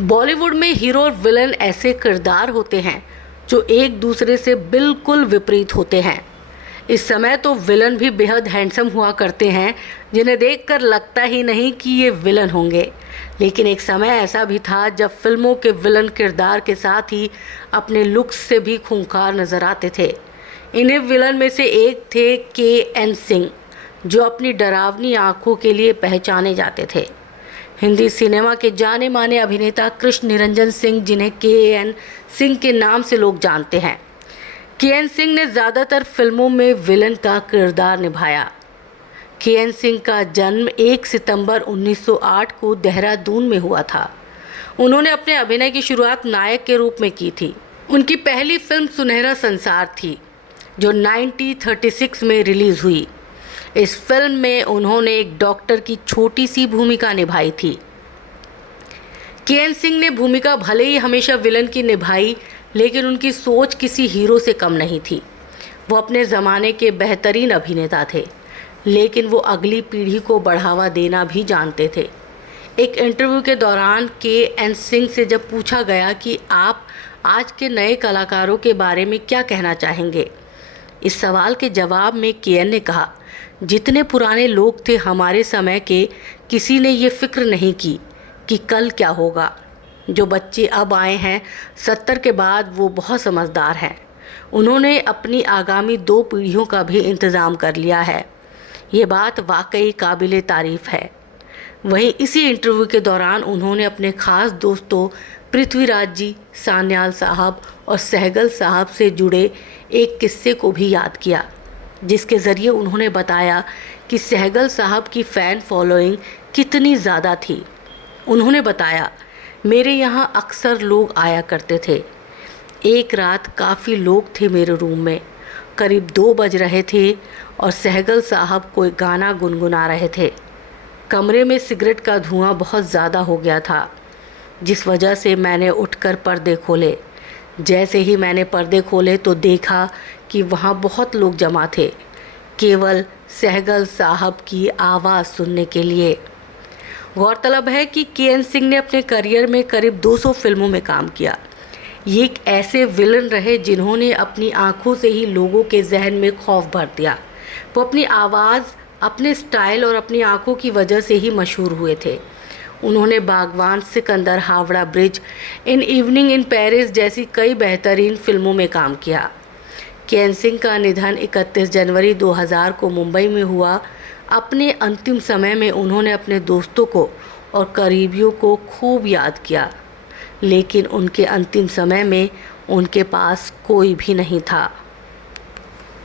बॉलीवुड में हीरो और विलन ऐसे किरदार होते हैं जो एक दूसरे से बिल्कुल विपरीत होते हैं। इस समय तो विलन भी बेहद हैंडसम हुआ करते हैं, जिन्हें देखकर लगता ही नहीं कि ये विलन होंगे। लेकिन एक समय ऐसा भी था जब फिल्मों के विलन किरदार के साथ ही अपने लुक्स से भी खूंखार नजर आते थे। इन्हें विलन में से एक थे के.एन. सिंह, जो अपनी डरावनी आंखों के लिए पहचाने जाते थे। हिंदी सिनेमा के जाने माने अभिनेता कृष्ण निरंजन सिंह, जिन्हें के.एन. सिंह के नाम से लोग जानते हैं। के.एन. सिंह ने ज़्यादातर फिल्मों में विलन का किरदार निभाया। के.एन. सिंह का जन्म 1 सितंबर 1908 को देहरादून में हुआ था। उन्होंने अपने अभिनय की शुरुआत नायक के रूप में की थी। उनकी पहली फिल्म सुनहरा संसार थी, जो 1936 में रिलीज़ हुई। इस फिल्म में उन्होंने एक डॉक्टर की छोटी सी भूमिका निभाई थी। के.एन. सिंह ने भूमिका भले ही हमेशा विलन की निभाई, लेकिन उनकी सोच किसी हीरो से कम नहीं थी। वो अपने ज़माने के बेहतरीन अभिनेता थे, लेकिन वो अगली पीढ़ी को बढ़ावा देना भी जानते थे। एक इंटरव्यू के दौरान के.एन. सिंह से जब पूछा गया कि आप आज के नए कलाकारों के बारे में क्या कहना चाहेंगे, इस सवाल के जवाब में के.एन. ने कहा, जितने पुराने लोग थे हमारे समय के, किसी ने ये फिक्र नहीं की कि कल क्या होगा। जो बच्चे अब आए हैं 70 के बाद, वो बहुत समझदार हैं। उन्होंने अपनी आगामी 2 पीढ़ियों का भी इंतज़ाम कर लिया है। ये बात वाकई काबिले तारीफ़ है। वहीं इसी इंटरव्यू के दौरान उन्होंने अपने ख़ास दोस्तों पृथ्वीराज जी, सान्याल साहब और सहगल साहब से जुड़े एक किस्से को भी याद किया, जिसके ज़रिए उन्होंने बताया कि सहगल साहब की फ़ैन फॉलोइंग कितनी ज़्यादा थी। उन्होंने बताया, मेरे यहाँ अक्सर लोग आया करते थे। एक रात काफ़ी लोग थे मेरे रूम में, करीब 2 बज रहे थे और सहगल साहब कोई गाना गुनगुना रहे थे। कमरे में सिगरेट का धुआं बहुत ज़्यादा हो गया था, जिस वजह से मैंने उठकर पर्दे खोले। जैसे ही मैंने पर्दे खोले तो देखा कि वहाँ बहुत लोग जमा थे, केवल सहगल साहब की आवाज़ सुनने के लिए। गौरतलब है कि के.एन. सिंह ने अपने करियर में करीब 200 फिल्मों में काम किया। ये एक ऐसे विलन रहे जिन्होंने अपनी आंखों से ही लोगों के जहन में खौफ भर दिया। वो अपनी आवाज़, अपने स्टाइल और अपनी आंखों की वजह से ही मशहूर हुए थे। उन्होंने बागवान, Sikandar, Howrah bridge, in evening in Paris जैसी कई बेहतरीन फिल्मों में काम किया। के.एन. सिंह का निधन 31 जनवरी 2000 को मुंबई में हुआ। अपने अंतिम समय में उन्होंने अपने दोस्तों को और करीबियों को खूब याद किया, लेकिन उनके अंतिम समय में उनके पास कोई भी नहीं था।